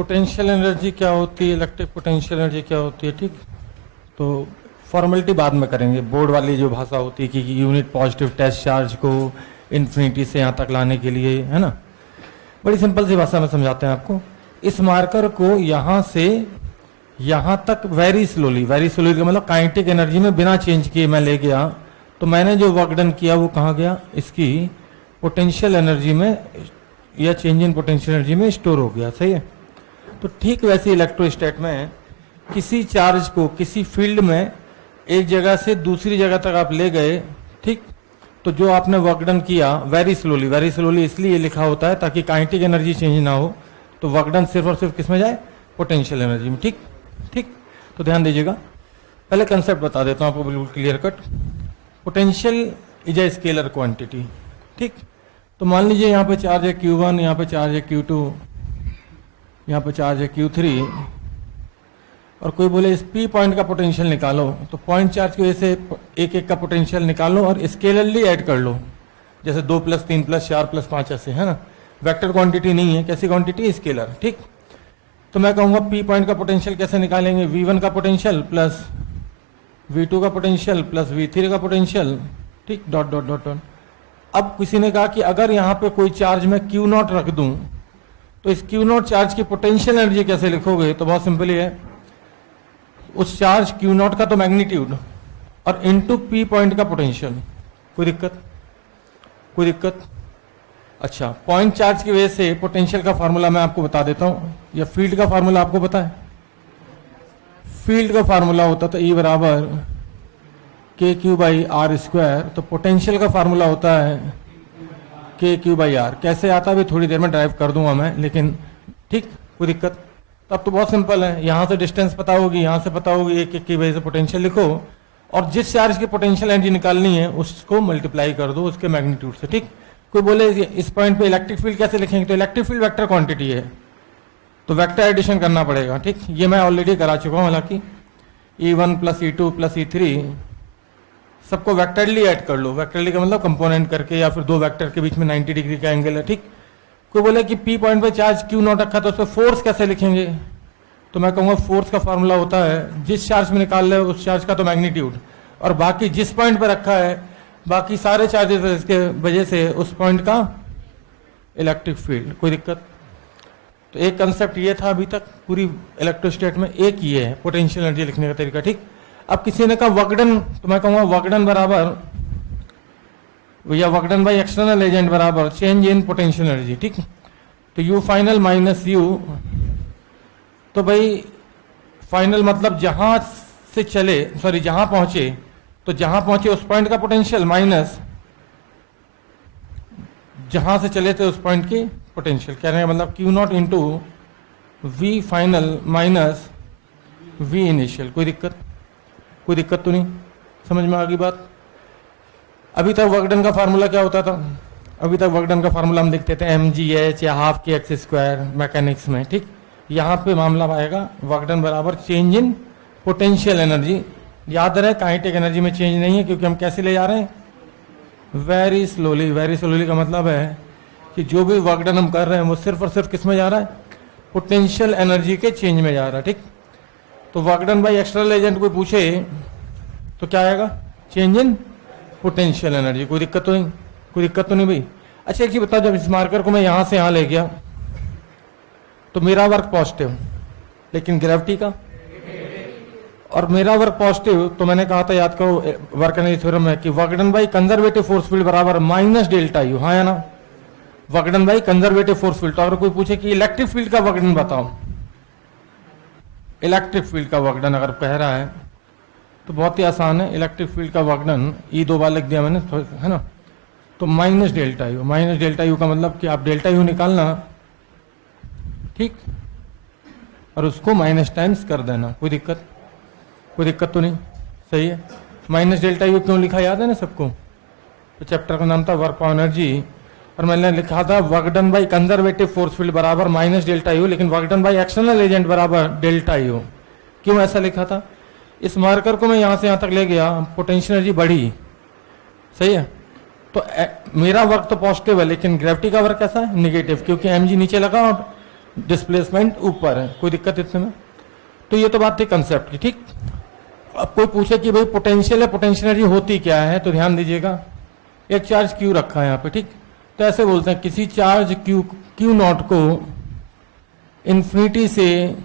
Potential energy क्या होती है, इलेक्ट्रिक पोटेंशियल एनर्जी क्या होती है, ठीक। तो फॉर्मेलिटी बाद में करेंगे, बोर्ड वाली जो भाषा होती है कि यूनिट पॉजिटिव टेस्ट चार्ज को इन्फिनिटी से यहाँ तक लाने के लिए, है ना। बड़ी सिंपल सी भाषा में समझाते हैं आपको। इस मार्कर को यहाँ से यहाँ तक वेरी स्लोली का मतलब काइनेटिक एनर्जी में बिना चेंज किए मैं ले गया, तो मैंने जो वर्क डन किया वो कहाँ गया, इसकी पोटेंशियल एनर्जी में या चेंज इन पोटेंशियल एनर्जी में स्टोर हो गया। सही है। तो ठीक वैसे इलेक्ट्रोस्टैट में किसी चार्ज को किसी फील्ड में एक जगह से दूसरी जगह तक आप ले गए, ठीक। तो जो आपने वर्क डन किया वेरी स्लोली इसलिए लिखा होता है ताकि काइनेटिक एनर्जी चेंज ना हो, तो वर्क डन सिर्फ और सिर्फ किस में जाए, पोटेंशियल एनर्जी में। ठीक ठीक। तो ध्यान दीजिएगा, पहले कंसेप्ट बता देता हूँ आपको बिल्कुल clear cut. Potential is a scalar quantity, ठीक। तो मान लीजिए यहाँ पे चार्ज है Q1, यहाँ पे चार्ज है Q2, यहाँ पे चार्ज है Q3, और कोई बोले इस P पॉइंट का पोटेंशियल निकालो, तो पॉइंट चार्ज की वजह से एक एक का पोटेंशियल निकालो और स्केलरली ऐड कर लो, जैसे 2 + 3 + 4 + 5 ऐसे, है ना। वेक्टर क्वांटिटी नहीं है, कैसी क्वांटिटी है, स्केलर, ठीक। तो मैं कहूँगा P पॉइंट का पोटेंशियल कैसे निकालेंगे, V1 का पोटेंशियल प्लस V2 का पोटेंशियल प्लस V3 का पोटेंशियल, ठीक, डॉट डॉट डॉट डॉट। अब किसी ने कहा कि अगर यहाँ पे कोई चार्ज मैं Q0 रख दूं तो इस Q0 चार्ज की पोटेंशियल एनर्जी कैसे लिखोगे, तो बहुत सिंपल ही है, उस चार्ज Q0 का तो मैग्नीट्यूड और इनटू P पॉइंट का पोटेंशियल। कोई दिक्कत, कोई दिक्कत। अच्छा, पॉइंट चार्ज की वजह से पोटेंशियल का फार्मूला मैं आपको बता देता हूँ, या फील्ड का फार्मूला आपको पता है। फील्ड का फार्मूला होता था E = KQ/R², तो पोटेंशियल का फार्मूला होता है KQ/R। कैसे आता है अभी थोड़ी देर में ड्राइव कर दूंगा मैं, लेकिन ठीक, कोई दिक्कत। तो अब तो बहुत सिंपल है, यहाँ से डिस्टेंस पता होगी, यहाँ से पता होगी, एक एक की वजह से पोटेंशियल लिखो और जिस चार्ज की पोटेंशियल एनर्जी निकालनी है उसको मल्टीप्लाई कर दो उसके मैग्नीट्यूड से, ठीक। कोई बोले इस पॉइंट पे इलेक्ट्रिक फील्ड कैसे लिखेंगे, तो इलेक्ट्रिक फील्ड वेक्टर क्वांटिटी है, तो वेक्टर एडिशन करना पड़ेगा, ठीक। ये मैं ऑलरेडी करा चुका हूँ, हालांकि E1 + E2 + E3 सबको वेक्टरली ऐड कर लो। वेक्टरली का मतलब कंपोनेंट करके, या फिर दो वेक्टर के बीच में 90 डिग्री का एंगल है, ठीक। कोई बोले कि P पॉइंट पे चार्ज Q0 रखा, तो उस पर फोर्स कैसे लिखेंगे, तो मैं कहूँगा फोर्स का फार्मूला होता है जिस चार्ज में निकाल रहे हो उस चार्ज का तो मैग्नीट्यूड, और बाकी जिस पॉइंट पे रखा है बाकी सारे चार्जेस के वजह से उस पॉइंट का इलेक्ट्रिक फील्ड। कोई दिक्कत। तो एक कंसेप्ट ये था अभी तक पूरी इलेक्ट्रोस्टैट में, एक ये है पोटेंशियल एनर्जी लिखने का तरीका, ठीक। अब किसी ने कहा वर्क डन, तो मैं कहूँगा वर्क डन बराबर या work done by external agent बराबर चेंज इन पोटेंशियल एनर्जी, ठीक। तो U फाइनल माइनस U, तो भाई फाइनल मतलब जहां से चले, सॉरी जहां पहुंचे, तो जहां पहुंचे उस पॉइंट का पोटेंशियल माइनस जहां से चले थे उस पॉइंट की पोटेंशियल। कहने का मतलब Q0 into V final minus V initial. कोई दिक्कत, कोई दिक्कत तो नहीं, समझ में आ गई बात। अभी तक वर्क डन का फार्मूला क्या होता था, अभी तक वर्क डन का फार्मूला हम लिखते थे mgh या ½ kx² मैकेनिक्स में, ठीक। यहाँ पे मामला आएगा वर्क डन बराबर चेंज इन पोटेंशियल एनर्जी। याद रहे काइनेटिक एनर्जी में चेंज नहीं है, क्योंकि हम कैसे ले जा रहे हैं, वेरी स्लोली। वेरी स्लोली का मतलब है कि जो भी वर्क डन हम कर रहे हैं वो सिर्फ और सिर्फ किस में जा रहा है, पोटेंशियल एनर्जी के चेंज में जा रहा है, ठीक। तो work done by external agent कोई पूछे तो क्या आएगा, चेंज इन पोटेंशियल एनर्जी। कोई दिक्कत तो नहीं, कोई दिक्कत तो नहीं भाई। अच्छा एक चीज बताओ, जब इस मार्कर को मैं यहाँ से यहाँ ले गया तो मेरा वर्क पॉजिटिव, लेकिन ग्रेविटी का, और मेरा वर्क पॉजिटिव, तो मैंने कहा था याद करो वर्क एनर्जी थ्योरम में कि work done by conservative force field बराबर -ΔU, हाँ या ना। Work done by conservative force field. तो अगर कोई पूछे कि इलेक्ट्रिक फील्ड का वर्क डन बताओ, इलेक्ट्रिक फील्ड का वर्क डन अगर कह रहा है तो बहुत ही आसान है। इलेक्ट्रिक फील्ड का वर्क डन E 2 बार लिख दिया मैंने, है ना। तो -ΔU का मतलब कि आप ΔU निकालना, ठीक, और उसको माइनस टाइम्स कर देना। कोई दिक्कत, कोई दिक्कत तो नहीं, सही है। -ΔU क्यों लिखा याद है ना सबको, तो चैप्टर का नाम था वर्क ऑन एनर्जी, और मैंने लिखा था work done by conservative force field बराबर -ΔU, लेकिन work done by external agent बराबर ΔU। क्यों ऐसा लिखा था, इस मार्कर को मैं यहाँ से यहाँ तक ले गया, पोटेंशियल एनर्जी बढ़ी, सही है। तो मेरा वर्क तो पॉजिटिव है, लेकिन ग्रेविटी का वर्क कैसा है, निगेटिव, क्योंकि mg नीचे लगा और डिस्प्लेसमेंट ऊपर है, कोई दिक्कत इसमें? तो ये तो बात थी कंसेप्ट की, ठीक। अब कोई पूछे कि भाई पोटेंशियल है, पोटेंशियल एनर्जी होती क्या है, तो ध्यान दीजिएगा, एक चार्ज क्यू रखा है यहाँ पे, ठीक। तो ऐसे बोलते हैं किसी चार्ज क्यू नॉट को इन्फिनिटी से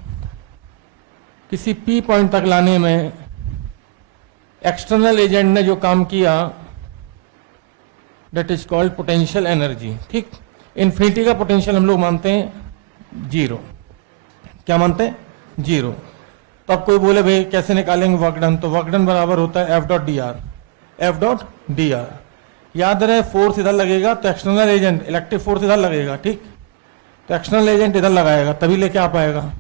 किसी पी पॉइंट तक लाने में एक्सटर्नल एजेंट ने जो काम किया that is called potential energy, ठीक। इन्फिनिटी का पोटेंशियल हम लोग मानते हैं जीरो। क्या मानते हैं? जीरो। तो अब कोई बोले भाई कैसे निकालेंगे वर्क डन, तो वर्क डन बराबर होता है F dot D R. F dot D are याद रहे, फोर्स इधर लगेगा तो एक्सटर्नल एजेंट इलेक्ट्रिक फोर्स इधर लगेगा, ठीक। तो एक्सटर्नल एजेंट इधर लगाएगा तभी लेके आ पाएगा।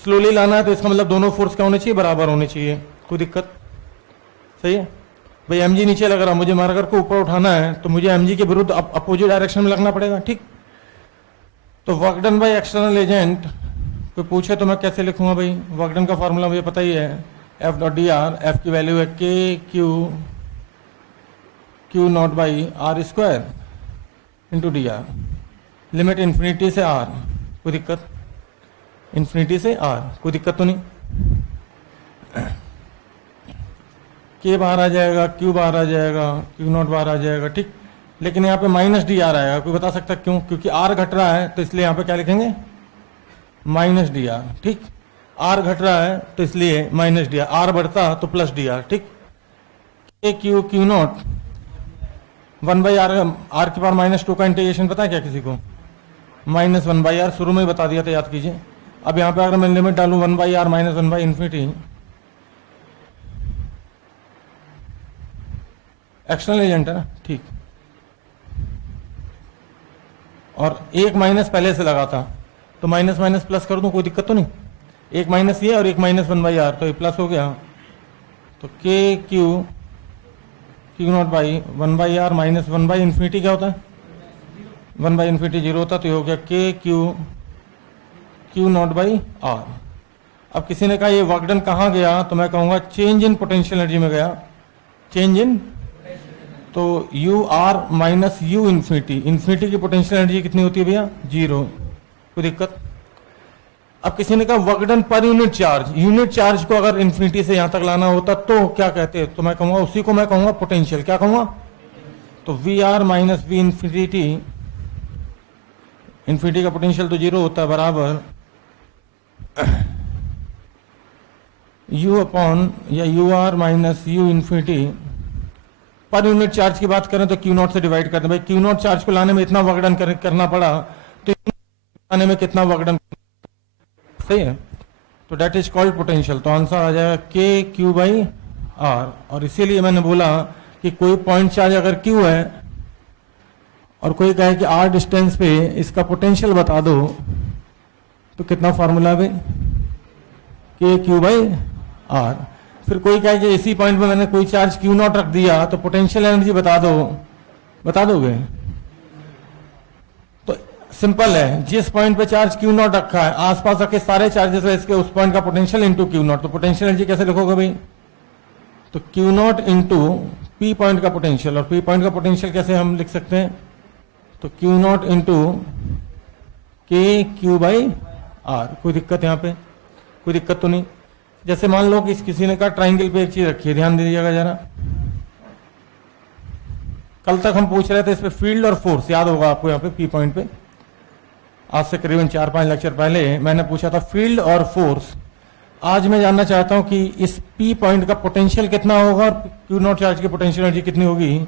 स्लोली लाना है तो इसका मतलब दोनों फोर्स क्या होने चाहिए? बराबर होने चाहिए। कोई दिक्कत? सही है भाई। एम जी नीचे लग रहा, मुझे मार्कर को ऊपर उठाना है तो मुझे एम जी के विरुद्ध अपोजिट डायरेक्शन में लगना पड़ेगा, ठीक। तो work done by external agent, कोई पूछे तो मैं कैसे लिखूंगा भाई? वर्क डन का फॉर्मूला मुझे पता ही है, F dot D R. F की वैल्यू है K Q not by R square into D R. Limit infinity से आर, कोई दिक्कत? इन्फिनिटी से आर, कोई दिक्कत तो नहीं? के बाहर आ जाएगा, क्यू बाहर आ जाएगा, क्यू नॉट बाहर आ जाएगा, ठीक। लेकिन यहाँ पे माइनस डी आर आएगा, कोई बता सकता क्यों? क्योंकि आर घट रहा है तो इसलिए यहाँ पे क्या लिखेंगे? माइनस डी आर, ठीक। आर घट रहा है तो इसलिए माइनस डी आर, आर बढ़ता तो प्लस डी आर, ठीक। के क्यू नॉट 1/r, आर के पावर -2 का इंटीग्रेशन पता है क्या किसी को? -1/r, शुरू में ही बता दिया था, याद कीजिए। अब यहाँ पे अगर मैं लिमिट डालूं 1/r -1/∞, एक्सटर्नल एजेंट है ना, ठीक। और एक माइनस पहले से लगा था तो माइनस माइनस प्लस कर दूं, कोई दिक्कत तो नहीं? एक माइनस ये और एक -1/r, तो ये प्लस हो गया। तो के Q not by 1/r minus 1/∞ क्या होता है? 1/∞ जीरो होता, तो ये हो गया के क्यू नॉट बाई आर। अब किसी ने कहा ये वर्क डन कहाँ गया, तो मैं कहूँगा चेंज इन पोटेंशियल एनर्जी में गया। चेंज इन, तो U R minus U infinity, infinity की पोटेंशियल एनर्जी कितनी होती है भैया? जीरो। कोई दिक्कत? अब किसी ने कहा वर्क डन पर यूनिट चार्ज को अगर इन्फिनिटी से यहां तक लाना होता तो क्या कहते हैं? तो मैं कहूंगा उसी को मैं कहूंगा पोटेंशियल। क्या कहूंगा? तो V R minus V infinity, infinity का पोटेंशियल तो जीरो होता है, बराबर यू अपॉन या U R minus U infinity. पर यूनिट चार्ज की बात करें तो क्यू नॉट से डिवाइड करते हैं भाई। क्यू नॉट चार्ज को लाने में इतना वर्क डन करना पड़ा तो लाने में कितना वर्क डन, सही है। तो डेट इज कॉल्ड पोटेंशियल। तो आंसर आ जाएगा के क्यू बाई आर। और इसीलिए मैंने बोला कि कोई पॉइंट चार्ज अगर क्यू है और कोई कहे कि आर डिस्टेंस पे इसका पोटेंशियल बता दो, तो कितना फॉर्मूला है भाई? के क्यू बाई आर। फिर कोई कहे कि इसी पॉइंट पे मैंने कोई चार्ज क्यू नॉट रख दिया तो पोटेंशियल एनर्जी बता दो, बता दोगे? तो सिंपल है, जिस पॉइंट पे चार्ज क्यू नॉट रखा है आसपास रखे सारे चार्जेस है इसके, उस पॉइंट का पोटेंशियल इंटू क्यू नॉट। तो पोटेंशियल एनर्जी कैसे लिखोगे भाई? तो Q not into P point का पोटेंशियल। और पी पॉइंट का पोटेंशियल कैसे हम लिख सकते हैं? तो क्यू नॉट इंटू के क्यू बाई आर। कोई दिक्कत यहाँ पे? कोई दिक्कत तो नहीं? जैसे मान लो कि किसी ने कहा ट्राइंगल पे एक चीज रखी है, ध्यान दीजिएगा जरा। कल तक हम पूछ रहे थे इस पे फील्ड और फोर्स, याद होगा आपको यहाँ पे पी पॉइंट पे। आज से करीबन 4-5 लेक्चर पहले मैंने पूछा था फील्ड और फोर्स। आज मैं जानना चाहता हूं कि इस पी पॉइंट का पोटेंशियल कितना होगा और क्यू नॉट चार्ज की पोटेंशियल एनर्जी कितनी होगी।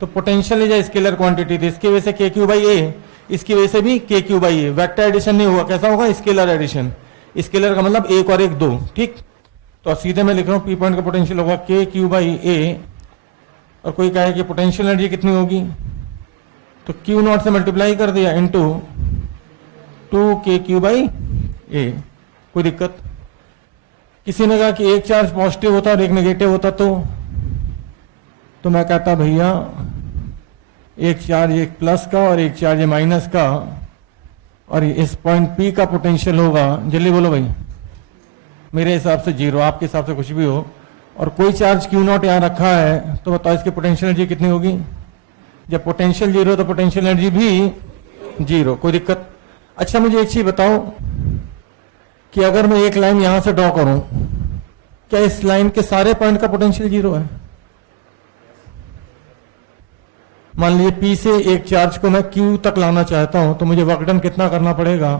तो potential is a scalar quantity थी, इसकी वजह से के क्यू बाई ए, इसकी वजह से भी K Q by A. Vector addition नहीं होगा, कैसा होगा? Scalar addition. स्केलर का मतलब एक और एक दो, ठीक। तो सीधे मैं लिख रहा हूं पी पॉइंट का पोटेंशियल होगा के क्यू बाई ए। और कोई कहे कि पोटेंशियल एनर्जी कितनी होगी, तो क्यू नॉट से मल्टीप्लाई कर दिया इंटू 2 के क्यू बाई ए। कोई दिक्कत? किसी ने कहा कि एक चार्ज पॉजिटिव होता और एक नेगेटिव होता तो मैं कहता भैया एक चार्ज एक प्लस का और एक चार्ज माइनस का, और इस पॉइंट पी का पोटेंशियल होगा, जल्दी बोलो भाई, मेरे हिसाब से जीरो, आपके हिसाब से कुछ भी हो। और कोई चार्ज क्यू नॉट यहाँ रखा है तो बताओ इसकी पोटेंशियल एनर्जी कितनी होगी? जब पोटेंशियल जीरो तो पोटेंशियल एनर्जी भी जीरो। कोई दिक्कत? अच्छा मुझे एक चीज बताओ कि अगर मैं एक लाइन यहां से ड्रॉ करूं, क्या इस लाइन के सारे पॉइंट का पोटेंशियल जीरो है? मान लीजिए P से एक चार्ज को मैं Q तक लाना चाहता हूं, तो मुझे वर्क डन कितना करना पड़ेगा?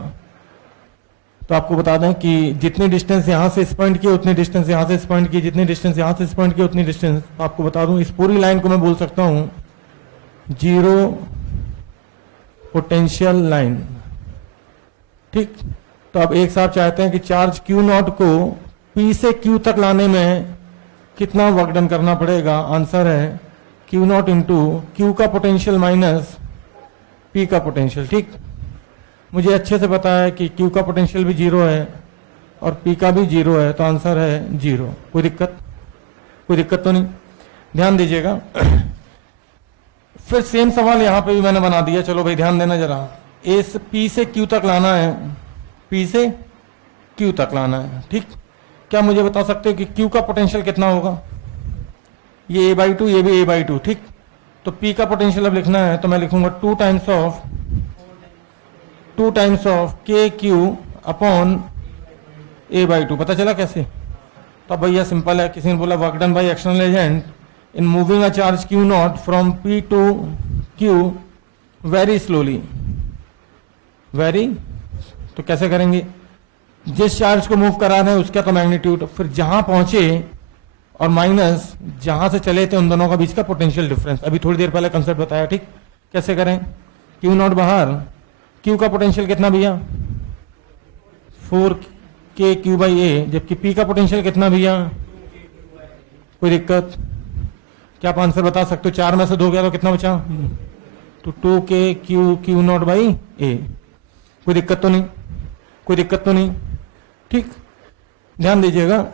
तो आपको बता दें कि जितनी डिस्टेंस यहां से इस पॉइंट की, उतनी डिस्टेंस यहां से इस पॉइंट की, जितनी डिस्टेंस यहां से इस पॉइंट की, उतनी डिस्टेंस। आपको बता दूं इस पूरी लाइन को मैं बोल सकता हूं जीरो पोटेंशियल लाइन। ठीक, तो अब एक साहब चाहते हैं कि चार्ज Q0 को P से Q तक लाने में कितना वर्क डन करना पड़ेगा? आंसर है Q0 इंटू Q का पोटेंशियल माइनस P का पोटेंशियल। ठीक, मुझे अच्छे से पता है कि Q का पोटेंशियल भी जीरो है और P का भी जीरो है, तो आंसर है जीरो। कोई दिक्कत तो नहीं? ध्यान दीजिएगा। फिर सेम सवाल यहां पे भी मैंने बना दिया। चलो भाई ध्यान देना जरा। P से Q तक लाना है, P से Q तक लाना है। ठीक, क्या मुझे बता सकते हो कि Q का पोटेंशियल कितना होगा? ये A/2, ये भी A/2। ठीक, तो P का पोटेंशियल अब लिखना है तो मैं लिखूंगा 2 times of KQ upon A/2। पता चला कैसे? तो भैया सिंपल है। किसी ने बोला work done by external agent in moving a charge Q0 from P to Q very slowly. तो कैसे करेंगे? जिस चार्ज को मूव करा रहे हैं उसका तो मैग्नीट्यूड, फिर जहां पहुंचे और माइनस जहां से चले थे उन दोनों का बीच का पोटेंशियल डिफरेंस। अभी थोड़ी देर पहले कंसेप्ट बताया। ठीक, कैसे करें? Q0 बाहर, Q का पोटेंशियल कितना भैया? 4KQ/A, जबकि P का पोटेंशियल कितना भैया? कोई दिक्कत? क्या आप आंसर बता सकते हो? 4 में से 2 गया तो कितना बचा? तो 2KQ/A। कोई दिक्कत तो नहीं? ठीक, ध्यान दीजिएगा।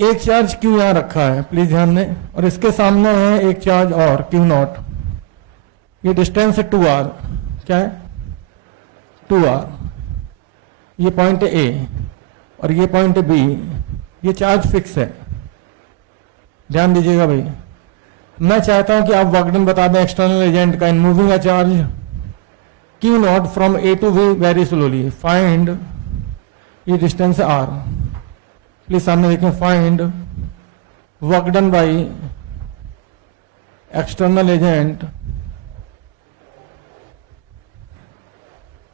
एक चार्ज Q यहां रखा है, प्लीज ध्यान दें, और इसके सामने है एक चार्ज और Q0। ये डिस्टेंस है 2r। क्या है? 2r। ये पॉइंट है A और ये पॉइंट है B। ये चार्ज फिक्स है। ध्यान दीजिएगा भाई। मैं चाहता हूं कि आप वर्क डन बता दें एक्सटर्नल एजेंट का in moving a charge Q0 from A to B very slowly. Find, ये डिस्टेंस है R। प्लीज सामने देखें। Find work done by external agent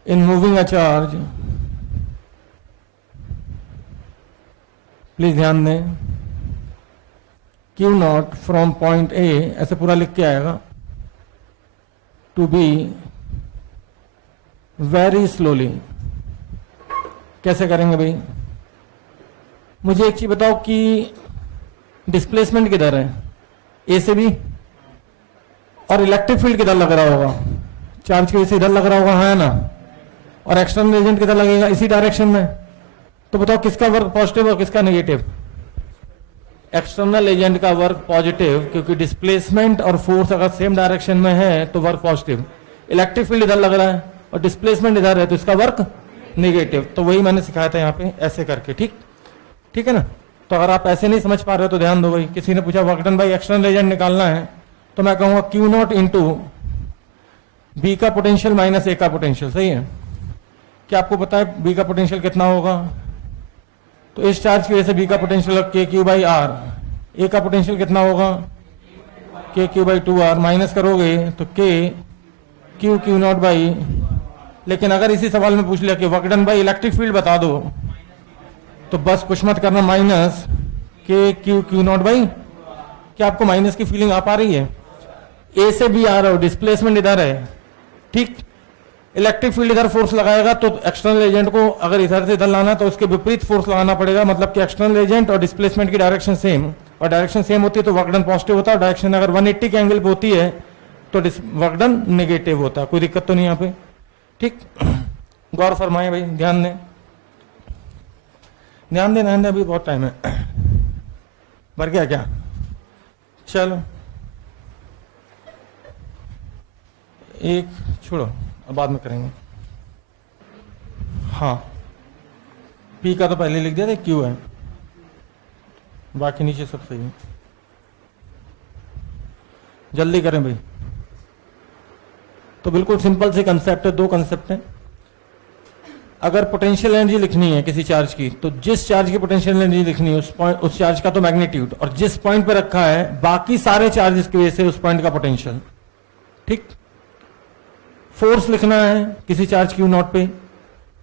in moving a charge. Please ध्यान दें, Q0 फ्रॉम पॉइंट A, ऐसे पूरा लिख के आएगा, टू बी वेरी स्लोली। कैसे करेंगे भाई? मुझे एक चीज बताओ कि डिस्प्लेसमेंट किधर है? A से B, और इलेक्ट्रिक फील्ड किधर लग रहा होगा? चार्ज की वजह से इधर लग रहा होगा, है ना? और एक्सटर्नल एजेंट किधर लगेगा? इसी डायरेक्शन में। तो बताओ किसका वर्क पॉजिटिव और किसका नेगेटिव? एक्सटर्नल एजेंट का वर्क पॉजिटिव, क्योंकि डिस्प्लेसमेंट और फोर्स अगर सेम डायरेक्शन में है तो वर्क पॉजिटिव। इलेक्ट्रिक फील्ड इधर लग रहा है और डिस्प्लेसमेंट इधर है, तो इसका वर्क नेगेटिव। तो वही मैंने सिखाया था यहाँ पे ऐसे करके। ठीक है ना? तो अगर आप ऐसे नहीं समझ पा रहे हो तो ध्यान दो भाई। किसी ने पूछा work done by external agent निकालना है, तो मैं कहूंगा Q0 इंटू B का पोटेंशियल माइनस A का पोटेंशियल। सही है? क्या आपको पता है B का पोटेंशियल कितना होगा? तो इस चार्ज की वजह से B का पोटेंशियल KQ/R। A का पोटेंशियल कितना होगा? KQ/2R। माइनस करोगे तो KQ/Q0 लेकिन अगर इसी सवाल में पूछ लिया कि work done by electric field बता दो, तो बस कुछ मत करना, माइनस KQ/Q0। क्या आपको माइनस की फीलिंग आ पा रही है? A से B आ रहा हो, डिस्प्लेसमेंट इधर है। ठीक, इलेक्ट्रिक फील्ड इधर फोर्स लगाएगा, तो एक्सटर्नल एजेंट को अगर इधर से इधर लाना है तो उसके विपरीत फोर्स लगाना पड़ेगा। मतलब कि एक्सटर्नल एजेंट और डिस्प्लेसमेंट की डायरेक्शन सेम, और डायरेक्शन सेम होती है तो वर्क डन पॉजिटिव होता है। डायरेक्शन अगर 180 के एंगल पे होती है तो वर्क डन नेगेटिव होता है। कोई दिक्कत तो नहीं यहाँ पे? ठीक, गौर फरमाए भाई, ध्यान दें, अभी बहुत टाइम है। भर गया क्या? चलो एक छोड़ो, अब बाद में करेंगे। हाँ, P का तो पहले लिख दिया था, Q है, बाकी नीचे सब सही है। जल्दी करें भाई। तो बिल्कुल सिंपल से कंसेप्ट है, 2 कंसेप्ट हैं। अगर पोटेंशियल एनर्जी लिखनी है किसी चार्ज की, तो जिस चार्ज की पोटेंशियल एनर्जी लिखनी है उस चार्ज का तो मैग्नीट्यूड, और जिस पॉइंट पे रखा है बाकी सारे चार्जेस की वजह से उस पॉइंट का पोटेंशियल। ठीक। फोर्स लिखना है किसी चार्ज क्यू नॉट पे,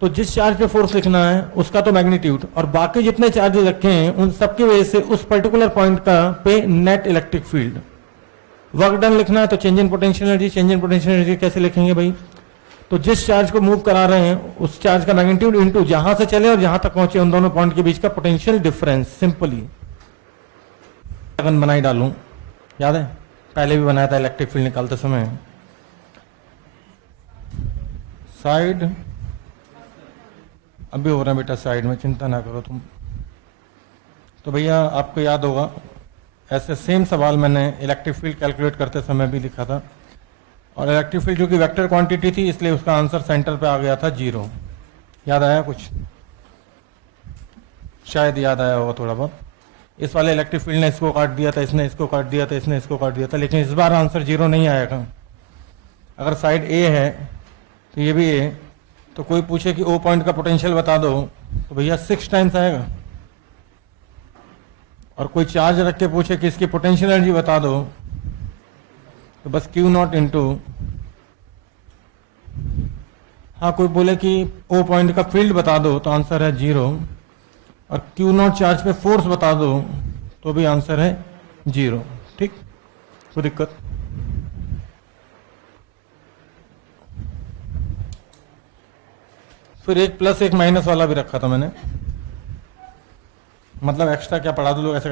तो जिस चार्ज पे फोर्स लिखना है उसका तो मैग्नीट्यूड, और बाकी जितने चार्जेस रखे हैं उन सबकी वजह से उस पर्टिकुलर पॉइंट का पे net electric field. Work done लिखना है तो change in potential energy. Change in potential energy कैसे लिखेंगे भाई? तो जिस चार्ज को मूव करा रहे हैं उस चार्ज का मैग्नीट्यूड इनटू जहां से चले और जहां तक पहुंचे उन दोनों पॉइंट के बीच का पोटेंशियल डिफरेंस। सिंपली बनाई डालूं, याद है पहले भी बनाया था इलेक्ट्रिक फील्ड निकालते समय। साइड अभी हो रहा है बेटा, साइड में चिंता ना करो तुम। तो भैया आपको याद होगा ऐसे सेम सवाल मैंने इलेक्ट्रिक फील्ड कैलकुलेट करते समय भी लिखा था, और इलेक्ट्रिक फील्ड जो कि वेक्टर क्वांटिटी थी इसलिए उसका आंसर सेंटर पे आ गया था 0। याद आया कुछ? शायद याद आया होगा थोड़ा बहुत। इस वाले इलेक्ट्रिक फील्ड ने इसको काट दिया था, इसने इसको काट दिया था, इसने इसको काट दिया था, लेकिन इस बार आंसर 0 नहीं आएगा। अगर साइड ए है तो ये भी ए, तो कोई पूछे कि ओ पॉइंट का पोटेंशियल बता दो तो भैया 6 टाइम्स आएगा। और कोई चार्ज रख के पूछे कि इसकी पोटेंशियल एनर्जी बता दो तो बस Q नॉट इंटू, हाँ कोई बोले कि ओ पॉइंट का फील्ड बता दो तो आंसर है 0, और Q नॉट चार्ज पे फोर्स बता दो तो भी आंसर है 0। ठीक, कोई दिक्कत? फिर एक प्लस एक माइनस वाला भी रखा था मैंने, मतलब एक्स्ट्रा क्या पढ़ा दो लोग ऐसे।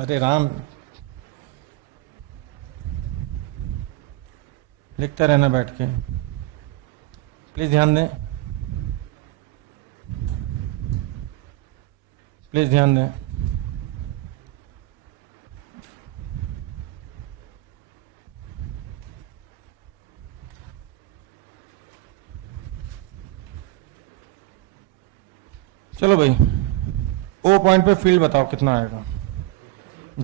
अरे राम, लिखते रहना बैठ के, प्लीज ध्यान दें, प्लीज ध्यान दें। चलो भाई, ओ पॉइंट पे फील्ड बताओ कितना आएगा?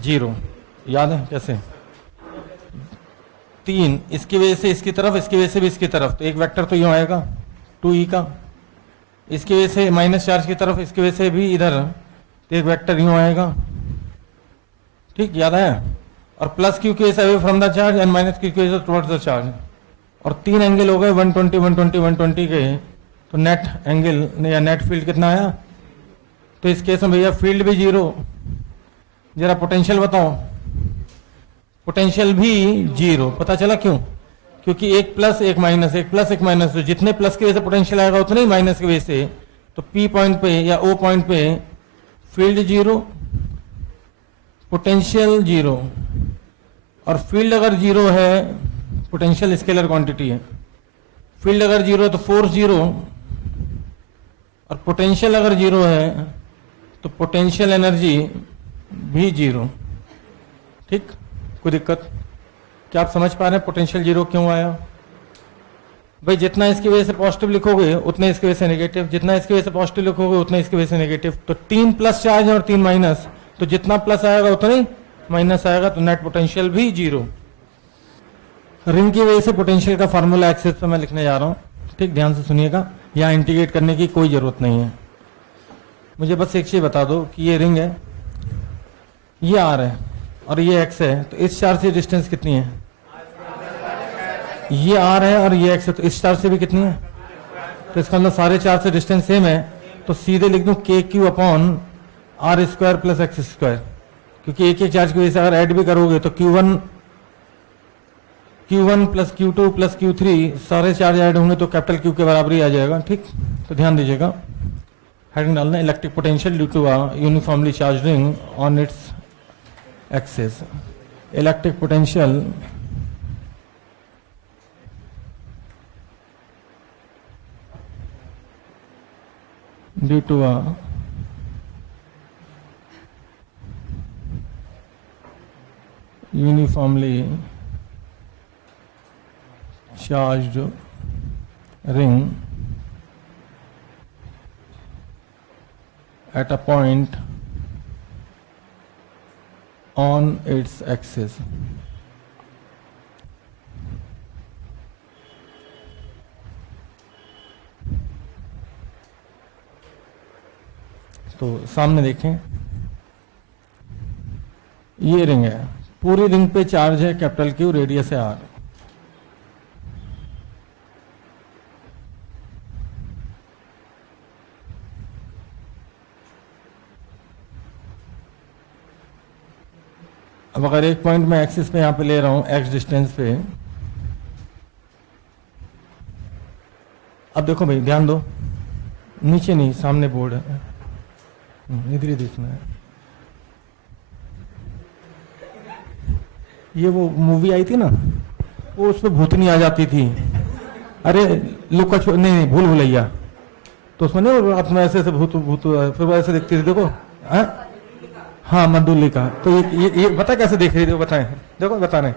0। याद है कैसे? 3 इसकी वजह से इसकी तरफ, इसकी वजह से भी इसकी तरफ, तो एक वेक्टर तो यूं आएगा 2e का। इसकी वजह से माइनस चार्ज की तरफ, इसकी वजह से भी इधर, तो एक वेक्टर यूं आएगा। ठीक, याद है? और प्लस क्यू की वजह से away from the charge and minus Q की वजह से टुवर्ड्स द चार्ज। और 3 एंगल हो गए 120 120 120 के, तो नेट एंगल या नेट फील्ड कितना आया? तो इस केस में भैया फील्ड भी 0। जरा पोटेंशियल बताओ। पोटेंशियल भी 0। पता चला क्यों? क्योंकि एक प्लस एक माइनस, एक प्लस एक माइनस, तो जितने प्लस की वजह से पोटेंशियल आएगा उतने ही माइनस की वजह से, तो पी पॉइंट पे या ओ पॉइंट पे फील्ड 0, पोटेंशियल 0। और फील्ड अगर 0 है, पोटेंशियल स्केलर क्वांटिटी है, फील्ड अगर 0 है तो फोर्स 0, और पोटेंशियल अगर 0 है तो पोटेंशियल एनर्जी भी 0। ठीक, कोई दिक्कत? क्या आप समझ पा रहे हैं पोटेंशियल 0 क्यों आया? भाई जितना इसकी वजह से पॉजिटिव लिखोगे उतने इसकी वजह से नेगेटिव, जितना इसकी वजह से पॉजिटिव लिखोगे उतने इसकी वजह से नेगेटिव। तो 3 प्लस चार्ज और 3 माइनस, तो जितना प्लस आएगा उतना ही माइनस आएगा, तो नेट पोटेंशियल भी 0। रिंग की वजह से पोटेंशियल का फार्मूला एक्सेस पे मैं लिखने जा रहा हूँ। ठीक, ध्यान से सुनिएगा, यहाँ इंटीग्रेट करने की कोई जरूरत नहीं है। मुझे बस एक चीज बता दो कि ये रिंग है, ये आर है और ये एक्स है, तो इस चार्ज से डिस्टेंस कितनी है? ये आर है और ये एक्स है, तो इस चार्ज से भी कितनी है? तो इसका मतलब सारे चार्ज से डिस्टेंस सेम है, तो सीधे लिख दूं K Q upon R square plus X square, क्योंकि एक एक चार्ज की वजह से अगर ऐड भी करोगे तो Q1 plus Q2 plus Q3 सारे चार्ज ऐड होंगे तो कैपिटल Q के बराबर ही आ जाएगा। ठीक, तो ध्यान दीजिएगा, हेडिंग डालना electric potential due to a uniformly charge ring on its axis. Electric potential due to a uniformly charged ring at a point on its axis. तो सामने देखें, ये रिंग है, पूरी रिंग पे चार्ज है कैपिटल क्यू, रेडियस है are. अब अगर एक पॉइंट मैं एक्सिस पे यहां पे ले रहा हूं एक्स डिस्टेंस पे, अब देखो भाई ध्यान दो, नीचे नहीं सामने बोर्ड है, इधर ही देखना है। ये वो मूवी आई थी ना, वो उस पर भूतनी आ जाती थी, अरे लुका छुपी, नहीं भूल भुलैया, तो उसमें नहीं रात में ऐसे ऐसे भूत भूत फिर वो ऐसे देखती थी, देखो हाँ मंडुलिका। तो ये बता कैसे देख रही थी, बताएं, देखो बता रहे।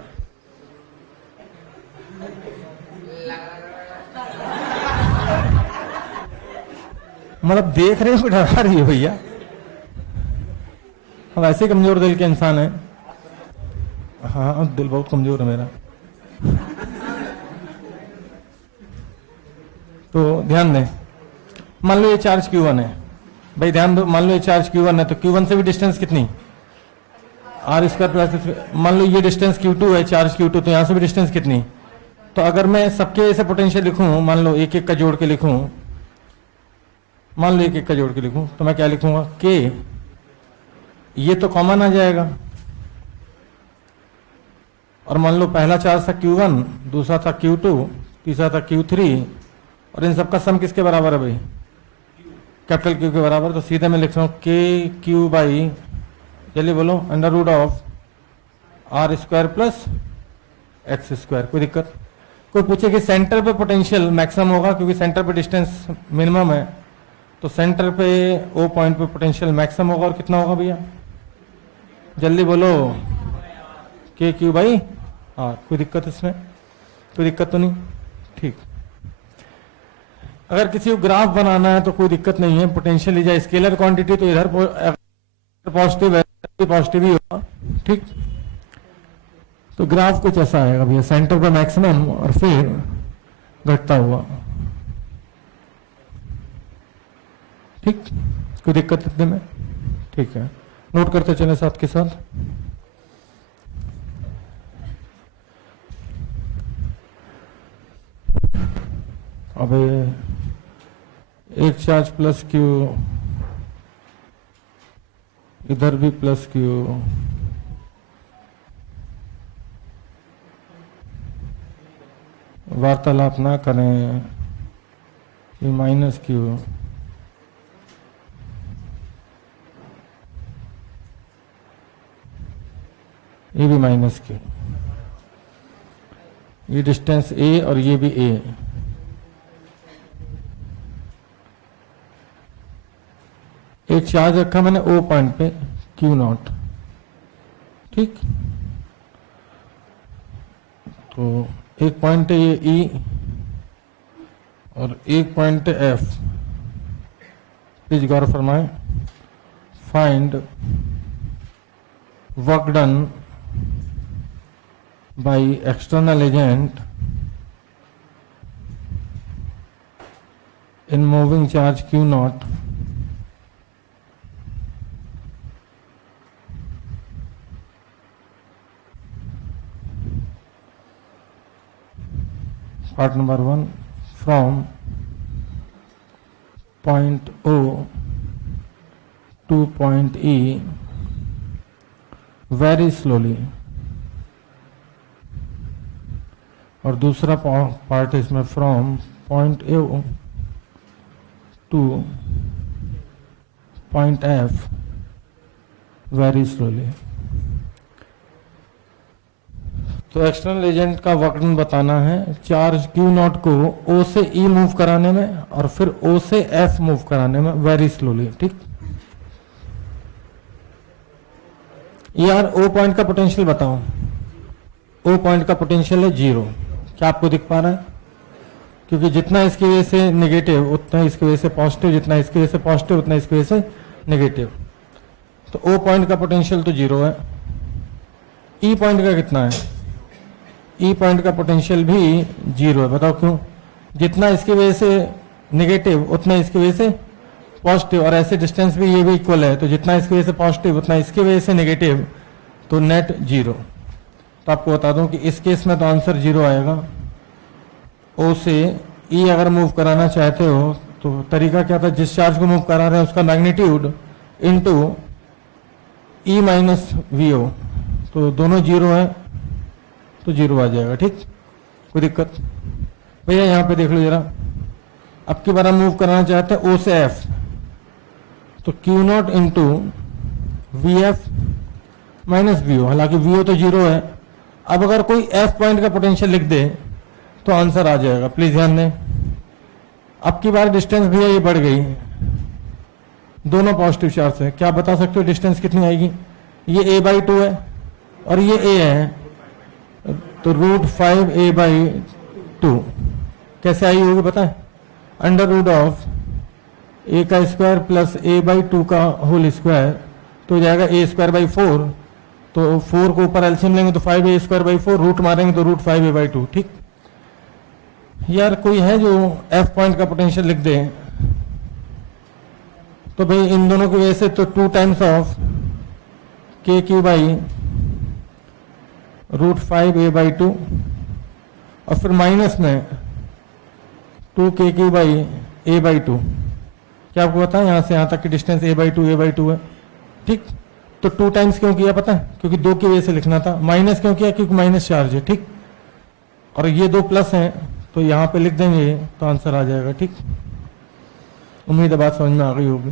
मतलब देख रहे हो, डरा रही है भैया, हम ऐसे कमजोर दिल के इंसान है। हाँ दिल बहुत कमजोर है मेरा। तो ध्यान दें, मान लो ये चार्ज Q1 है भाई, ध्यान दो, मान लो ये चार्ज Q1 है तो Q1 से भी डिस्टेंस कितनी, आर स्क्वायर प्लस, मान लो ये डिस्टेंस Q2 है, चार्ज Q2, तो यहां से भी डिस्टेंस कितनी। तो अगर मैं सबके ऐसे पोटेंशियल लिखूं, मान लो एक एक का जोड़ के लिखूं, मान लो एक एक का जोड़ के लिखूं, तो मैं क्या लिखूंगा, के, ये तो कॉमन आ जाएगा, और मान लो पहला चार्ज था Q1, दूसरा था Q2, तीसरा था Q3, और इन सबका सम किसके बराबर है भाई, कैपिटल Q के बराबर। तो सीधे मैं लिख रहा हूं के क्यू बाई, चलिए बोलो, under root of R square plus X square. कोई दिक्कत, कोई पूछे कि सेंटर पे पोटेंशियल मैक्सिमम होगा, क्योंकि सेंटर पे डिस्टेंस मिनिमम है, तो सेंटर पे ओ पॉइंट पे पोटेंशियल मैक्सिमम होगा, और कितना होगा भैया, जल्दी बोलो, के क्यू बाई आर। कोई दिक्कत इसमें, कोई दिक्कत तो नहीं, ठीक। अगर किसी को ग्राफ बनाना है तो कोई दिक्कत नहीं है, पोटेंशियल इज स्केलर क्वांटिटी, तो इधर पॉजिटिव है, पॉजिटिव ही होगा, ठीक। तो ग्राफ कुछ ऐसा आएगा भैया, सेंटर पे मैक्सिमम और फिर घटता हुआ, ठीक। कोई दिक्कत इतने में, ठीक है, नोट करते चले साथ के साथ। अब एक चार्ज प्लस Q, इधर भी प्लस Q, वार्तालाप ना करें, ये माइनस Q, ये भी माइनस Q, ये डिस्टेंस A और ये भी A। एक चार्ज रखा मैंने O पॉइंट पे Q0, ठीक। तो एक पॉइंट है ये E और एक पॉइंट है F। प्लीज गौर फरमाएं, find work done by external agent in moving charge Q0 part number 1 from point O to point E very slowly, और दूसरा पार्ट इसमें from point O two point F very slowly. तो external agent का work done बताना है, charge Q0 को O से E move कराने में और फिर O से F मूव कराने में वेरी स्लोली, ठीक। यार O पॉइंट का पोटेंशियल बताओ, O पॉइंट का पोटेंशियल है 0, क्या आपको दिख पा रहा है, क्योंकि जितना इसकी वजह से नेगेटिव उतना इसकी वजह से पॉजिटिव, जितना इसकी वजह से पॉजिटिव उतना इसकी वजह से नेगेटिव। तो O पॉइंट का पोटेंशियल तो 0 है। E पॉइंट का कितना है, E पॉइंट का पोटेंशियल भी 0 है। बताओ क्यों, जितना इसकी वजह से नेगेटिव उतना इसकी वजह से पॉजिटिव और ऐसे डिस्टेंस भी ये भी इक्वल है, तो जितना इसकी वजह से पॉजिटिव उतना इसकी वजह से नेगेटिव, तो नेट जीरो। तो आपको बता दूं कि इस केस में तो आंसर जीरो आएगा। ओ से ई अगर मूव कराना चाहते हो तो तरीका क्या था, जिस चार्ज को मूव करा रहे हैं उसका magnitude into E minus V ओ, तो दोनों जीरो है तो जीरो आ जाएगा। ठीक, कोई दिक्कत भैया? यहाँ पे देख लो जरा, अब की बार हम मूव कराना चाहते हैं ओ से एफ, तो Q not into V F minus V O, हालांकि वी ओ तो जीरो है। अब अगर कोई एफ पॉइंट का पोटेंशियल लिख दे तो आंसर आ जाएगा। प्लीज ध्यान दें, अब की बार डिस्टेंस भैया ये बढ़ गई, दोनों पॉजिटिव चार्ज है। क्या बता सकते हो डिस्टेंस कितनी आएगी? ये a/2 है और ये a है, तो √5a/2 कैसे आई होगी पता है? √a का स्क्वायर प्लस a/2 का होल स्क्वायर, तो हो जाएगा a²/4, तो 4 को ऊपर एलसीएम लेंगे तो 5a²/4, रूट मारेंगे तो √5a/2। ठीक यार, कोई है जो f पॉइंट का पोटेंशियल लिख दे? तो भाई इन दोनों की वजह से तो 2 टाइम्स ऑफ k/√5a/2 और फिर माइनस में 2k/a/2। क्या आपको पता है यहाँ से यहाँ तक की डिस्टेंस a/2 है। ठीक, तो 2 टाइम्स क्यों किया पता है? क्योंकि 2 की वजह से लिखना था। माइनस क्यों किया? क्योंकि माइनस चार्ज है। ठीक, और ये 2 प्लस हैं तो यहाँ पे लिख देंगे तो आंसर आ जाएगा। ठीक, उम्मीद है बात समझ में आ गई होगी।